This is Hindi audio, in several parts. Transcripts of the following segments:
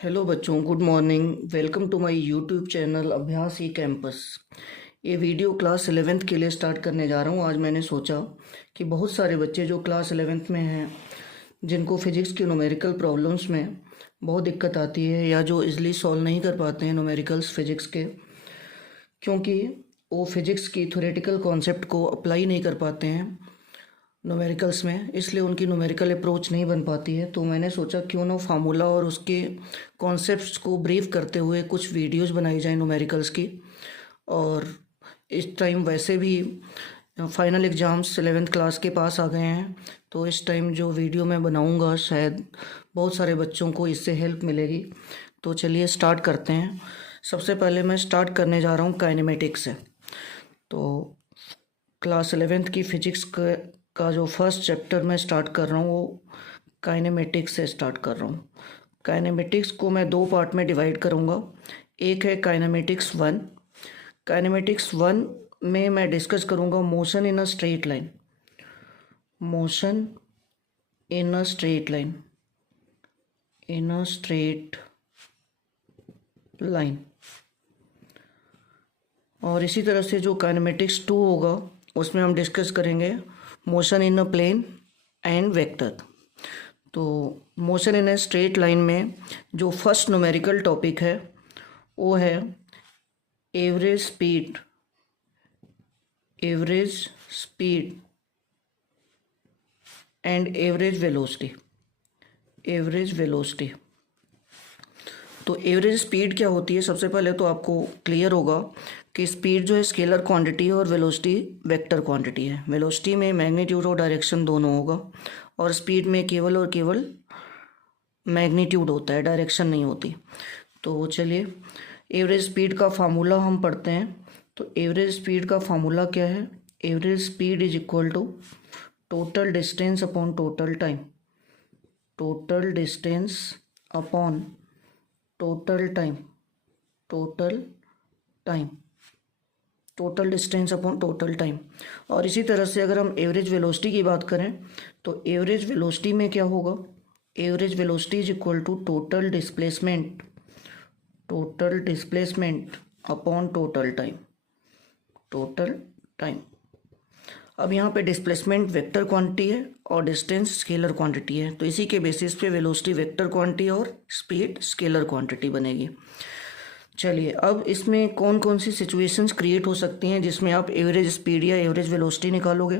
हेलो बच्चों, good morning. Welcome to my YouTube channel Abhyas e campus. ये वीडियो क्लास 11th के लिए स्टार्ट करने जा रहा हूँ। आज मैंने सोचा कि बहुत सारे बच्चे जो क्लास 11th में हैं, जिनको फिजिक्स की न्यूमेरिकल प्रॉब्लम्स में बहुत दिक्कत आती है या जो इजली सॉल्व नहीं कर पाते हैं न्यूमेरिकल्स फिजिक्स के, क्योंकि वो फिजिक्स की थ्योरेटिकल कॉन्सेप्ट को अप्लाई नहीं कर पाते हैं न्यूमेरिकल्स में, इसलिए उनकी न्यूमेरिकल अप्रोच नहीं बन पाती है। तो मैंने सोचा क्यों ना फार्मूला और उसके कॉन्सेप्ट्स को ब्रीफ करते हुए कुछ वीडियोस बनाई जाए न्यूमेरिकल्स की। और इस टाइम वैसे भी फाइनल एग्ज़ाम्स 11th क्लास के पास आ गए हैं, तो इस टाइम जो वीडियो मैं बनाऊंगा शायद बहुत सारे बच्चों को इससे हेल्प मिलेगी। तो चलिए स्टार्ट करते हैं। सबसे पहले मैं स्टार्ट करने जा रहा हूँ काइनेमेटिक्स से। तो क्लास 11th की फिजिक्स का जो फर्स्ट चैप्टर मैं स्टार्ट कर रहा हूँ वो काइनेमेटिक्स से स्टार्ट कर रहा हूँ। काइनेमेटिक्स को मैं दो पार्ट में डिवाइड करूँगा। एक है काइनेमेटिक्स वन। काइनेमेटिक्स वन में मैं डिस्कस करूँगा motion in a straight line. Motion in a straight line, in a straight line. और इसी तरह से जो काइनेमेटिक्स टू होगा उसमें हम डिस्कस करेंगे motion in a plane and vector. तो motion in a straight line में जो फर्स्ट न्यूमेरिकल टॉपिक है वो है average speed, average speed and average velocity, average velocity. तो एवरेज स्पीड क्या होती है, सबसे पहले तो आपको क्लियर होगा कि स्पीड जो है स्केलर क्वांटिटी है और वेलोसिटी वेक्टर क्वांटिटी है। वेलोसिटी में मैग्नीट्यूड और डायरेक्शन दोनों होगा और स्पीड में केवल और केवल मैग्नीट्यूड होता है, डायरेक्शन नहीं होती। तो चलिए एवरेज स्पीड का फार्मूला हम पढ़ते हैं। तो एवरेज स्पीड का फार्मूला क्या है? Average speed is equal to total distance upon total time, total distance upon total time, total time, total distance upon total time. और इसी तरह से अगर हम एवरेज वेलोसिटी की बात करें तो एवरेज वेलोसिटी में क्या होगा? Average velocity is equal to total displacement, total displacement upon total time, total time. अब यहाँ पे डिस्प्लेसमेंट वेक्टर क्वांटिटी है और डिस्टेंस स्केलर क्वांटिटी है, तो इसी के बेसिस पे वेलोसिटी वेक्टर क्वांटिटी और स्पीड स्केलर क्वांटिटी बनेगी। चलिए अब इसमें कौन कौन सी सिचुएशंस क्रिएट हो सकती हैं जिसमें आप एवरेज स्पीड या एवरेज वेलोसिटी निकालोगे,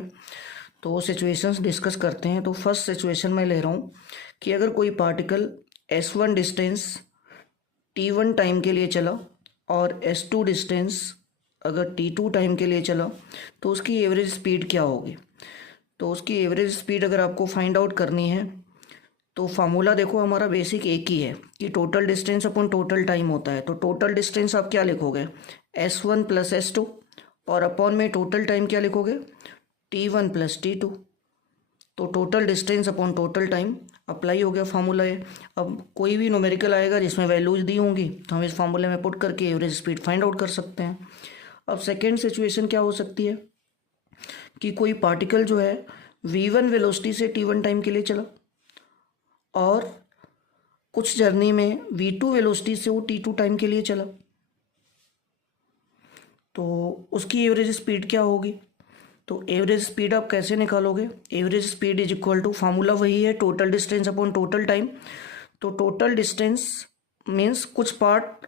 तो वो सिचुएशंस डिस्कस करते हैं। तो फर्स्ट सिचुएशन मैं ले रहा हूँ कि अगर कोई particle s1 distance t1 time के लिए चला और s2 डिस्टेंस अगर t2 टाइम के लिए चला तो उसकी एवरेज स्पीड क्या होगी? तो उसकी एवरेज स्पीड अगर आपको फाइंड आउट करनी है तो फार्मूला देखो हमारा बेसिक एक ही है कि total distance upon total time होता है। तो टोटल डिस्टेंस आप क्या लिखोगे? s1 प्लस s2 और अपॉन में टोटल टाइम क्या लिखोगे? t1 plus t2। तो total distance upon total time apply हो गया फार्मूला है। अब कोई भी न्यूमेरिकल आएगा जिसमें वैल्यूज दी होंगी तो हम इस फार्मूले में पुट करके एवरेज स्पीड फाइंड आउट कर सकते हैं। अब सेकेंड सिचुएशन क्या हो सकती है कि कोई पार्टिकल जो है v1 वेलोसिटी से t1 टाइम के लिए चला और कुछ जर्नी में v2 वेलोसिटी से वो t2 टाइम के लिए चला, तो उसकी एवरेज स्पीड क्या होगी? तो एवरेज स्पीड आप कैसे निकालोगे? Average speed is equal to formula वही है, total distance upon total time. तो टोटल डिस्टेंस मीन्स कुछ पार्ट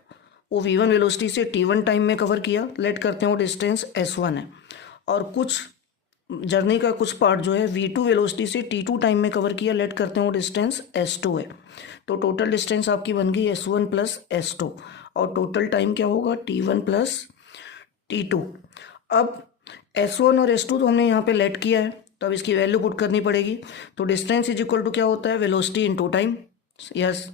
वो v1 वेलोसिटी से t1 टाइम में कवर किया, लेट करते हैं वो डिस्टेंस s1 है, और कुछ जर्नी का कुछ पार्ट जो है v2 वेलोसिटी से t2 टाइम में कवर किया, लेट करते हैं वो डिस्टेंस s2 है। तो टोटल डिस्टेंस आपकी बन गई s1 प्लस s2 और टोटल टाइम क्या होगा? t1 plus t2। अब s1 और s2 तो हमने यहाँ पे लेट किया है, तो अब इसकी वैल्यू पुट करनी पड़ेगी। तो डिस्टेंस इज इक्वल टू क्या होता है? Velocity into time, yes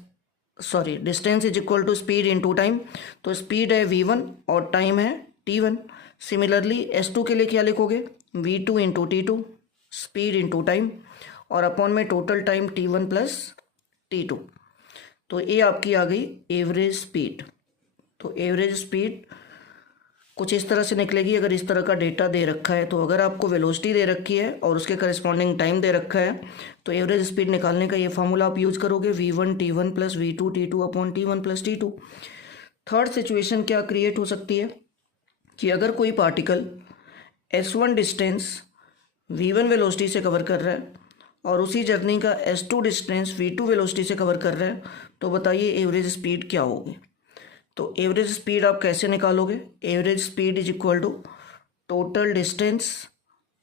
sorry, distance is equal to speed into time. तो स्पीड है v1 और टाइम है t1। सिमिलरली s2 के लिए क्या लिखोगे? v2 into t2, speed into time, और अपॉन में total time t1 plus t2। तो ये आपकी आ गई एवरेज स्पीड। तो एवरेज स्पीड कुछ इस तरह से निकलेगी। अगर इस तरह का डेटा दे रखा है तो अगर आपको वेलोसिटी दे रखी है और उसके करस्पॉन्डिंग टाइम दे रखा है तो एवरेज स्पीड निकालने का ये फार्मूला आप यूज करोगे v1 t1 plus v2 t2 upon t1 plus t2। Third situation क्या क्रिएट हो सकती है कि अगर कोई particle s1 distance v1 velocity से कवर कर रहा है और उसी जर्नी का s2 डिस्टेंस v2 वेलोसिटी से कवर कर रहा है, तो बताइए एवरेज स्पीड क्या होगी। तो एवरेज स्पीड आप कैसे निकालोगे? Average speed is equal to total distance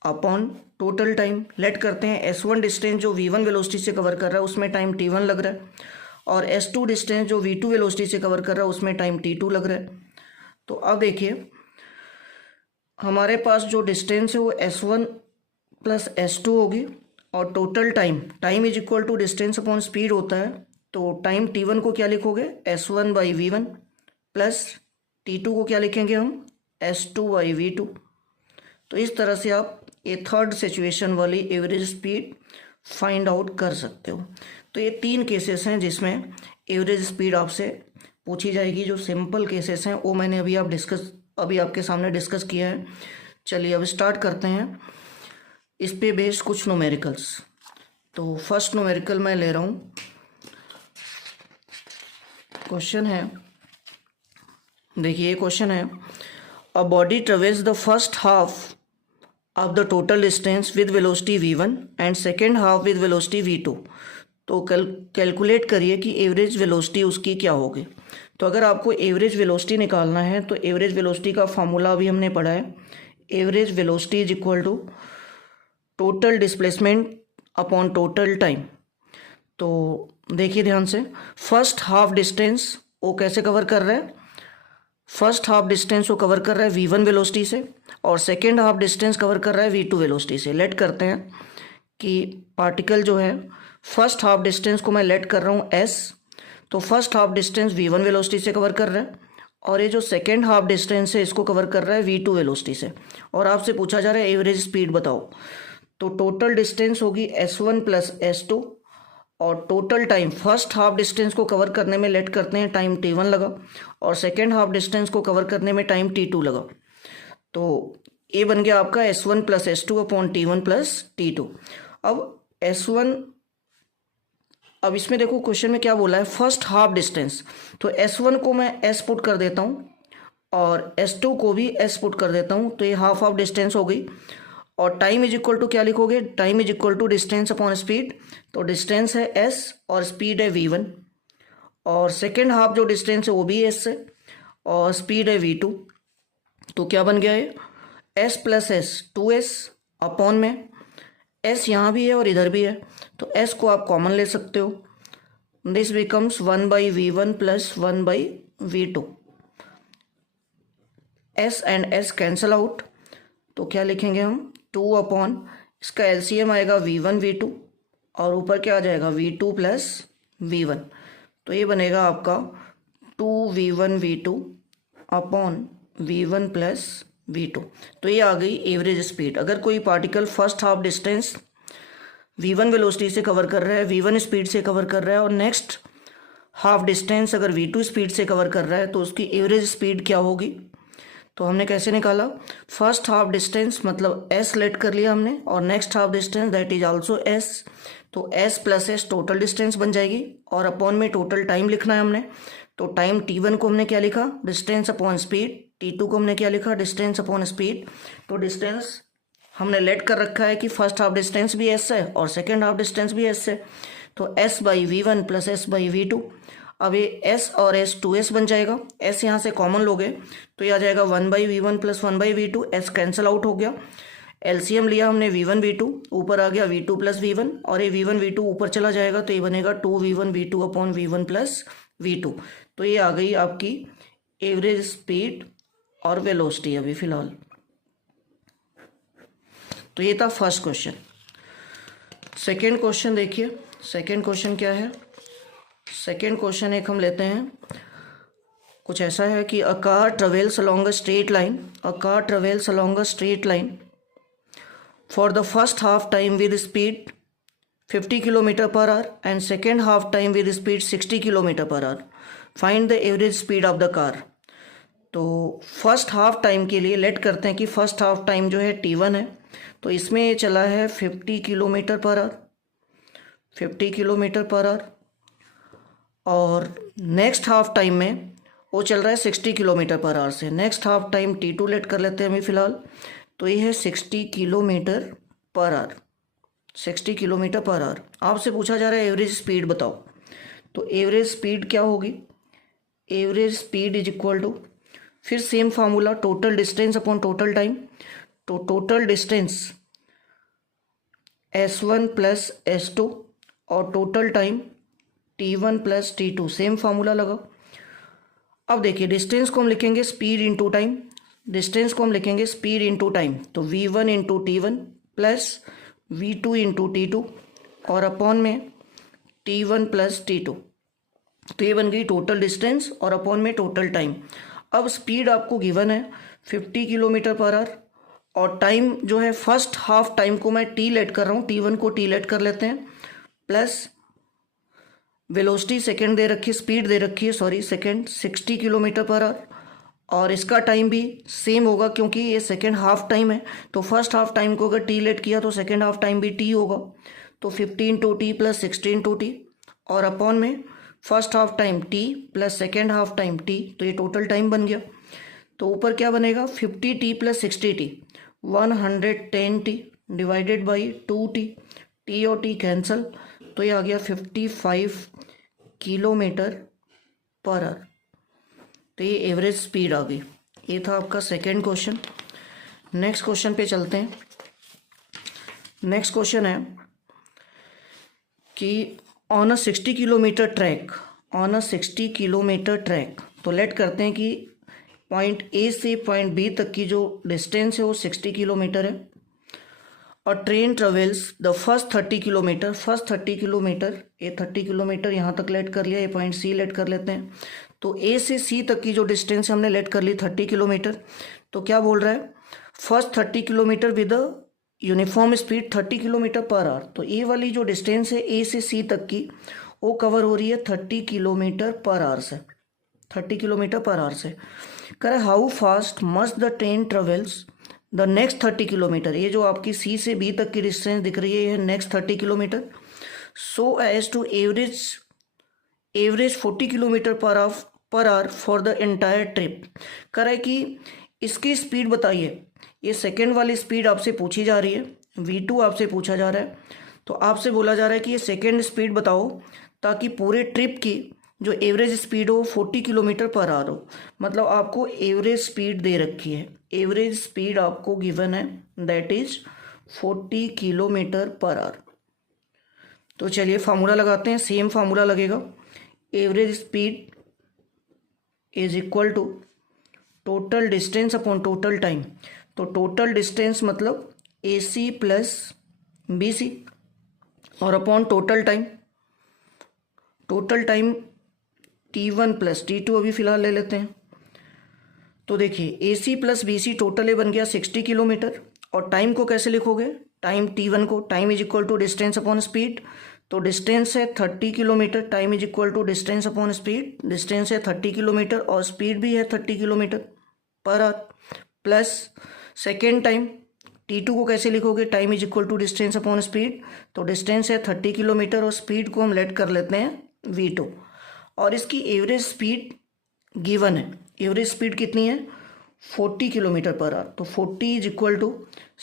upon total time. Let करते हैं s1 डिस्टेंस जो v1 वेलोसिटी से कवर कर रहा है उसमें टाइम t1 लग रहा है, और s2 डिस्टेंस जो v2 वेलोसिटी से कवर कर रहा है उसमें टाइम t2 लग रहा है। तो अब देखिए हमारे पास जो डिस्टेंस है वो s1 प्लस s2 होगी, और total time is equal to distance upon speed होता है। तो टाइम t1 को क्या लिखोगे? s1 by v1 plus t2 को क्या लिखेंगे हम? s2 by v2। तो इस तरह से आप ये थर्ड सिचुएशन वाली एवरेज स्पीड फाइंड आउट कर सकते हो। तो ये 3 केसेस हैं जिसमें एवरेज स्पीड आपसे पूछी जाएगी। जो सिंपल केसेस हैं वो मैंने अभी आपके सामने डिस्कस किया है। चलिए अब स्टार्ट करते हैं इस पे बेस्ड कुछ न्यूमेरिकल्स। तो फर्स्ट न्यूमेरिकल मैं ले रहा हूँ। क्वेश्चन है, देखिए ये क्वेश्चन है, a body travels the first half of the total distance with velocity v1 and second half with velocity v2। तो कैलकुलेट करिए कि एवरेज वेलोसिटी उसकी क्या होगी। तो अगर आपको एवरेज वेलोसिटी निकालना है तो एवरेज वेलोसिटी का फॉर्मूला अभी हमने पढ़ा है। Average velocity is equal to total displacement upon total time. तो देखिए ध्यान से, फर्स्ट हाफ डिस्टेंस वो कैसे कवर कर रहा है? फर्स्ट हाफ डिस्टेंस वो कवर कर रहा है v1 वेलोसिटी से, और सेकेंड हाफ डिस्टेंस कवर कर रहा है v2 वेलोसिटी से। लेट करते हैं कि पार्टिकल जो है फर्स्ट हाफ डिस्टेंस को मैं लेट कर रहा हूँ s। तो first half distance v1 velocity से कवर कर रहा है, और ये जो सेकेंड हाफ डिस्टेंस है इसको कवर कर रहा है v2 वेलोसिटी से, और आपसे पूछा जा रहा है एवरेज स्पीड बताओ। तो टोटल डिस्टेंस होगी s1 प्लस s2, और total time first half distance को कवर करने में लेट करते हैं टाइम t1 लगा, और सेकेंड हाफ डिस्टेंस को कवर करने में टाइम t2 लगा। तो ये बन गया आपका s1 plus s2 upon t1 plus t2। अब इसमें देखो क्वेश्चन में क्या बोला है, फर्स्ट हाफ डिस्टेंस। तो s1 को मैं s पुट कर देता हूँ और s2 को भी s पुट कर देता हूँ, तो ये हाफ हाफ डिस्टेंस हो गई। और टाइम इज इक्वल टू क्या लिखोगे? Time is equal to distance upon speed. तो डिस्टेंस है s और स्पीड है v1, और सेकेंड हाफ जो डिस्टेंस है वो भी s है और स्पीड है v2। तो क्या बन गया है? s plus s 2s upon में s यहाँ भी है और इधर भी है, तो s को आप कॉमन ले सकते हो। This becomes 1 by v1 plus 1 by v2। s and s cancel out, तो क्या लिखेंगे हम? 2 अपॉन, इसका एलसीएम आएगा v1 v2, और ऊपर क्या आ जाएगा? v2 plus v1। तो ये बनेगा आपका 2v1 v2 upon v1 plus v2। तो ये आ गई एवरेज स्पीड। अगर कोई particle first half distance v1 velocity से कवर कर रहा है, v1 स्पीड से कवर कर रहा है, और नेक्स्ट हाफ डिस्टेंस अगर v2 स्पीड से कवर कर रहा है, तो उसकी एवरेज स्पीड क्या होगी? तो हमने कैसे निकाला? फर्स्ट हाफ डिस्टेंस मतलब s लेट कर लिया हमने, और next half distance that is also s। तो s plus s total distance बन जाएगी, और अपॉन में टोटल टाइम लिखना है हमने। तो टाइम t1 को हमने क्या लिखा? Distance upon speed. t2 को हमने क्या लिखा? Distance upon speed. तो डिस्टेंस हमने लेट कर रखा है कि फर्स्ट हाफ डिस्टेंस भी s है और सेकेंड हाफ डिस्टेंस भी s है, तो s by v1 plus s by v2। अब ये s और s 2s बन जाएगा। s यहाँ से कॉमन लोगे तो ये आ जाएगा 1 by v1 plus 1 by v2। s cancel out हो गया, एलसीएम लिया हमने v1 v2, ऊपर आ गया v2 प्लस v1, और ये v1 v2 ऊपर चला जाएगा तो ये बनेगा 2v1 v2 upon v1 plus v2। तो ये आ गई आपकी एवरेज स्पीड और वेलोसिटी अभी फिलहाल। तो ये था फर्स्ट क्वेश्चन। सेकेंड क्वेश्चन देखिए, सेकेंड क्वेश्चन क्या है? सेकेंड क्वेश्चन एक हम लेते हैं, कुछ ऐसा है कि a car travels along a straight line, a car travels along a straight line for the first half time with speed 50 kilometre per our and second half time with speed 60 kilometre per our. Find the average speed of the car. तो फर्स्ट हाफ टाइम के लिए लेट करते हैं कि फर्स्ट हाफ टाइम जो है T1 है, तो इसमें ये चला है 50 kilometre per our, 50 kilometre per our. और नेक्स्ट हाफ टाइम में वो चल रहा है 60 किलोमीटर पर आवर से। Next half time T2 late कर लेते हैं अभी फ़िलहाल, तो ये है 60 kilometre per our, 60 kilometre per our. आपसे पूछा जा रहा है एवरेज स्पीड बताओ, तो एवरेज स्पीड क्या होगी? Average speed is equal to, फिर same formula, total distance upon total time. तो total distance S1 plus S2 और total time T1 plus T2, same formula लगा। अब देखिए डिस्टेंस को हम लिखेंगे स्पीड इंटू टाइम, डिस्टेंस को हम लिखेंगे स्पीड इंटू टाइम, तो V1 into T1 plus V2 into T2 और अपॉन में T1 प्लस T2, तो ये बन गई टोटल डिस्टेंस और अपॉन में टोटल टाइम। अब स्पीड आपको गिवन है 50 किलोमीटर पर आवर और टाइम जो है फर्स्ट हाफ टाइम को मैं T लेट कर रहा हूँ, T1 को T लेट कर लेते हैं, प्लस वेलोसिटी सेकंड दे रखी है, स्पीड दे रखी है sorry second 60 kilometre per our, और इसका टाइम भी सेम होगा क्योंकि ये सेकंड हाफ टाइम है। तो फर्स्ट हाफ टाइम को अगर T लेट किया तो सेकंड हाफ टाइम भी T होगा, तो 50 into T plus 60 into T और अपॉन में first half time T plus second half time T, तो ये टोटल टाइम बन गया। तो ऊपर क्या बनेगा 50T plus 60T, 110T divided by 2T, T और T कैंसल, तो ये आ गया 55 किलोमीटर पर आवर। तो ये एवरेज स्पीड आ गई। ये था आपका सेकेंड क्वेश्चन। नेक्स्ट क्वेश्चन पे चलते हैं। नेक्स्ट क्वेश्चन है कि on a 60 kilometre track, on a 60 kilometre track, तो लेट करते हैं कि पॉइंट ए से पॉइंट बी तक की जो डिस्टेंस है वो 60 किलोमीटर है और train travels the first 30 kilometre, first 30 kilometre, ये 30 किलोमीटर यहाँ तक लेट कर लिया, ये पॉइंट सी लेट कर लेते हैं। तो ए से सी तक की जो डिस्टेंस हमने लेट कर ली 30 किलोमीटर, तो क्या बोल रहा है first 30 kilometre with uniform speed 30 kilometre per hour. तो ये वाली जो डिस्टेंस है ए से सी तक की वो कवर हो रही है 30 किलोमीटर पर आवर से, 30 किलोमीटर पर आवर से। कह रहा है how fast must the train travels the next 30 kilometre. ये जो आपकी सी से बी तक की डिस्टेंस दिख रही है ये next 30 kilometre, so as to average 40 kilometre per hour for the entire trip. कह रहा है कि इसकी स्पीड बताइए। ये सेकेंड वाली स्पीड आपसे पूछी जा रही है, V2 आपसे पूछा जा रहा है, तो आपसे बोला जा रहा है कि ये सेकेंड स्पीड बताओ ताकि पूरे ट्रिप की जो एवरेज स्पीड हो 40 किलोमीटर पर आवर हो। मतलब आपको एवरेज स्पीड दे रखी है, एवरेज स्पीड आपको गिवन है that is 40 kilometre per hour. तो चलिए फार्मूला लगाते हैं, सेम फार्मूला लगेगा, average speed is equal to total distance upon total time. तो टोटल डिस्टेंस मतलब AC प्लस BC और upon total time, total time T1 plus T2 अभी फ़िलहाल ले लेते हैं। तो देखिए AC प्लस BC टोटल ये बन गया 60 किलोमीटर और टाइम को कैसे लिखोगे, टाइम T1 को time is equal to distance upon speed, तो डिस्टेंस है 30 kilometre, time is equal to distance upon speed, distance है 30 किलोमीटर और स्पीड भी है 30 kilometre per our, plus second time T2 को कैसे लिखोगे, time is equal to distance upon speed, तो डिस्टेंस है 30 किलोमीटर और स्पीड को हम लेट कर लेते हैं V2 और इसकी एवरेज स्पीड गिवन है। एवरेज स्पीड कितनी है 40 किलोमीटर पर आवर, तो 40 इज इक्वल टू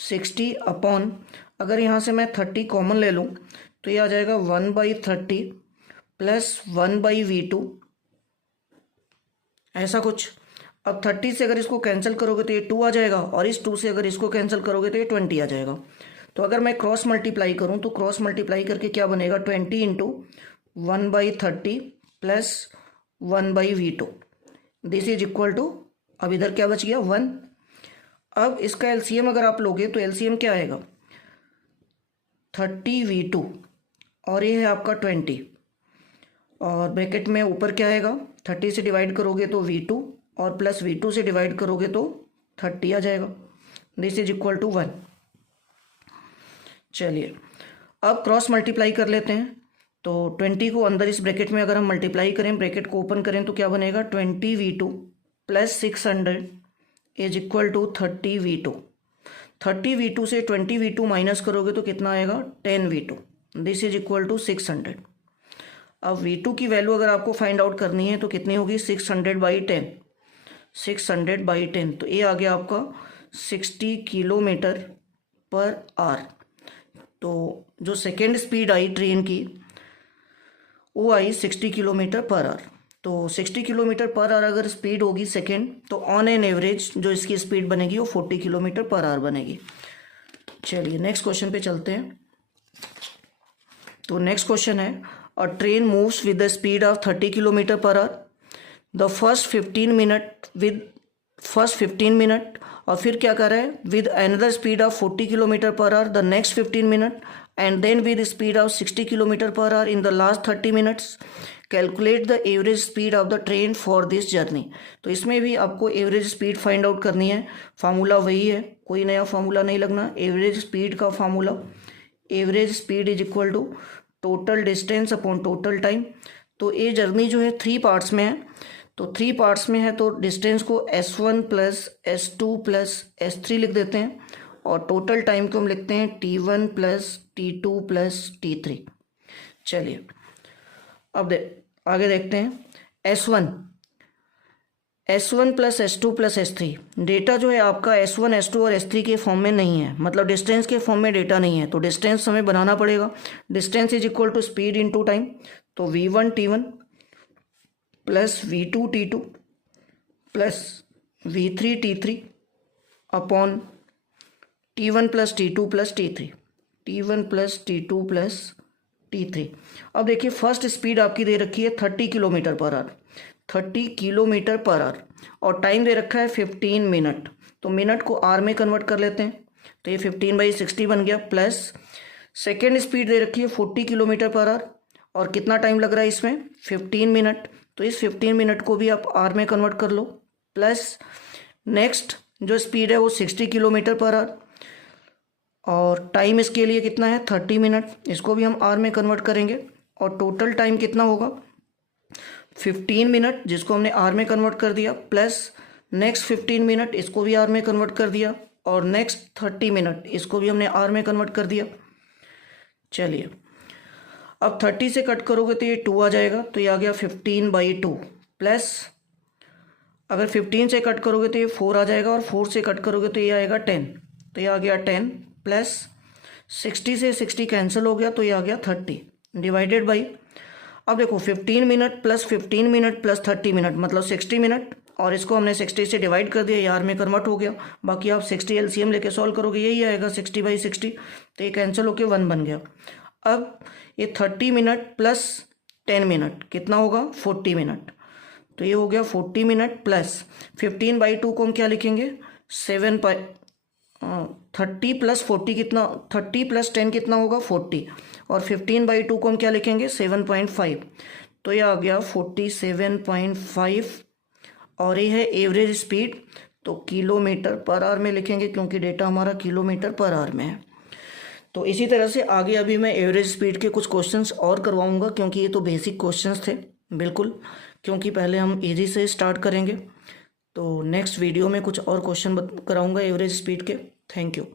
60 अपॉन, अगर यहाँ से मैं 30 कॉमन ले लूँ तो ये आ जाएगा 1/30 प्लस 1/V2 ऐसा कुछ। अब 30 से अगर इसको कैंसिल करोगे तो ये 2 आ जाएगा और इस 2 से अगर इसको कैंसिल करोगे तो ये 20 आ जाएगा। तो अगर मैं क्रॉस मल्टीप्लाई करूँ तो क्रॉस मल्टीप्लाई करके क्या बनेगा 20 into 1/30 plus 1/V2 this is equal to, अब इधर क्या बच गया 1। अब इसका एलसीएम अगर आप लोगे तो एलसीएम क्या आएगा 30V2 और ये है आपका 20 और ब्रैकेट में ऊपर क्या आएगा 30 से डिवाइड करोगे तो V2 और प्लस V2 से डिवाइड करोगे तो 30 आ जाएगा, दिस इज इक्वल टू 1। चलिए अब क्रॉस मल्टीप्लाई कर लेते हैं, तो 20 को अंदर इस ब्रैकेट में अगर हम मल्टीप्लाई करें, ब्रैकेट को ओपन करें तो क्या बनेगा 20V2 plus 600 is equal to 30v2। 30v2 से 20v2 माइनस करोगे तो कितना आएगा 10v2। This is equal to 600। अब v2 की वैल्यू अगर आपको फाइंड आउट करनी है तो कितनी होगी 600/10। 600/10 तो ये आ गया आपका 60 किलोमीटर पर आवर। तो जो सेकेंड स्पीड आई ट्रेन की वो आई 60 किलोमीटर पर आवर। तो 60 किलोमीटर पर आवर अगर स्पीड होगी सेकेंड तो ऑन एन एवरेज जो इसकी स्पीड बनेगी वो 40 किलोमीटर पर आवर बनेगी। चलिए नेक्स्ट क्वेश्चन पे चलते हैं। तो नेक्स्ट क्वेश्चन है a train moves with the speed of 30 kilometre per hour the first 15 minute और फिर क्या कर रहा है with another speed of 40 kilometre per hour the next 15 minute and then with speed of 60 kilometre per hour in the last 30 minutes. Calculate the average speed of the train for this journey. तो इसमें भी आपको एवरेज स्पीड फाइंड आउट करनी है। फार्मूला वही है, कोई नया फार्मूला नहीं लगना। एवरेज स्पीड का formula average speed is equal to total distance upon total time. तो ये जर्नी जो है 3 पार्ट्स में है, तो 3 पार्ट्स में है तो डिस्टेंस को S1 plus S2 plus S3 लिख देते हैं और टोटल टाइम को हम लिखते हैं T1 plus T2 plus T3। चलिए अब आगे देखते हैं S1 plus S2 plus S3। Data जो है आपका S1 S2 और S3 के फॉर्म में नहीं है, मतलब डिस्टेंस के फॉर्म में डेटा नहीं है, तो डिस्टेंस हमें बनाना पड़ेगा। Distance is equal to speed into time. तो V1 T1 plus V2 T2 plus V3 T3 upon T1 plus T2 plus T3। T1 plus T2 plus T3। अब देखिए फर्स्ट स्पीड आपकी दे रखी है 30 kilometre per our, 30 kilometre per our और टाइम दे रखा है 15 मिनट। तो मिनट को आर में कन्वर्ट कर लेते हैं तो ये 15/60 बन गया। प्लस सेकेंड स्पीड दे रखी है 40 किलोमीटर पर आवर और कितना टाइम लग रहा है इसमें 15 मिनट। तो इस 15 मिनट को भी आप आर में कन्वर्ट कर लो। प्लस नेक्स्ट जो स्पीड है वो 60 किलोमीटर पर आवर और टाइम इसके लिए कितना है 30 मिनट, इसको भी हम आर में कन्वर्ट करेंगे और टोटल टाइम कितना होगा 15 मिनट जिसको हमने आर में कन्वर्ट कर दिया, प्लस नेक्स्ट 15 मिनट इसको भी आर में कन्वर्ट कर दिया और नेक्स्ट 30 मिनट इसको भी हमने आर में कन्वर्ट कर दिया। चलिए अब 30 से कट करोगे तो ये 2 आ जाएगा, तो ये आ गया 15/2 प्लस अगर 15 से कट करोगे तो ये 4 आ जाएगा और 4 से कट करोगे तो ये आएगा 10, तो ये आ गया 10 प्लस 60 से 60 कैंसिल हो गया तो ये आ गया 30 डिवाइडेड बाई। अब देखो 15 minute plus 15 minute plus 30 minute मतलब 60 मिनट और इसको हमने 60 से डिवाइड कर दिया, यार में कन्वर्ट हो गया। बाकी आप 60 LCM लेके सॉल्व करोगे यही आएगा 60/60, तो ये कैंसिल होके 1 बन गया। अब ये 30 मिनट प्लस 10 मिनट कितना होगा 40 मिनट, तो ये हो गया 40 मिनट प्लस 15/2 को हम क्या लिखेंगे 30 प्लस 40 कितना 30 प्लस 10 कितना होगा 40 और 15/2 को हम क्या लिखेंगे 7.5, तो ये आ गया 47.5 और ये है एवरेज स्पीड। तो किलोमीटर पर आवर में लिखेंगे क्योंकि डेटा हमारा किलोमीटर पर आवर में है। तो इसी तरह से आगे अभी मैं एवरेज स्पीड के कुछ क्वेश्चंस और करवाऊंगा क्योंकि ये तो बेसिक क्वेश्चंस थे बिल्कुल, क्योंकि पहले हम इजी से स्टार्ट करेंगे। तो नेक्स्ट वीडियो में कुछ और क्वेश्चन कराऊंगा एवरेज स्पीड के। Thank you.